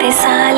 beside.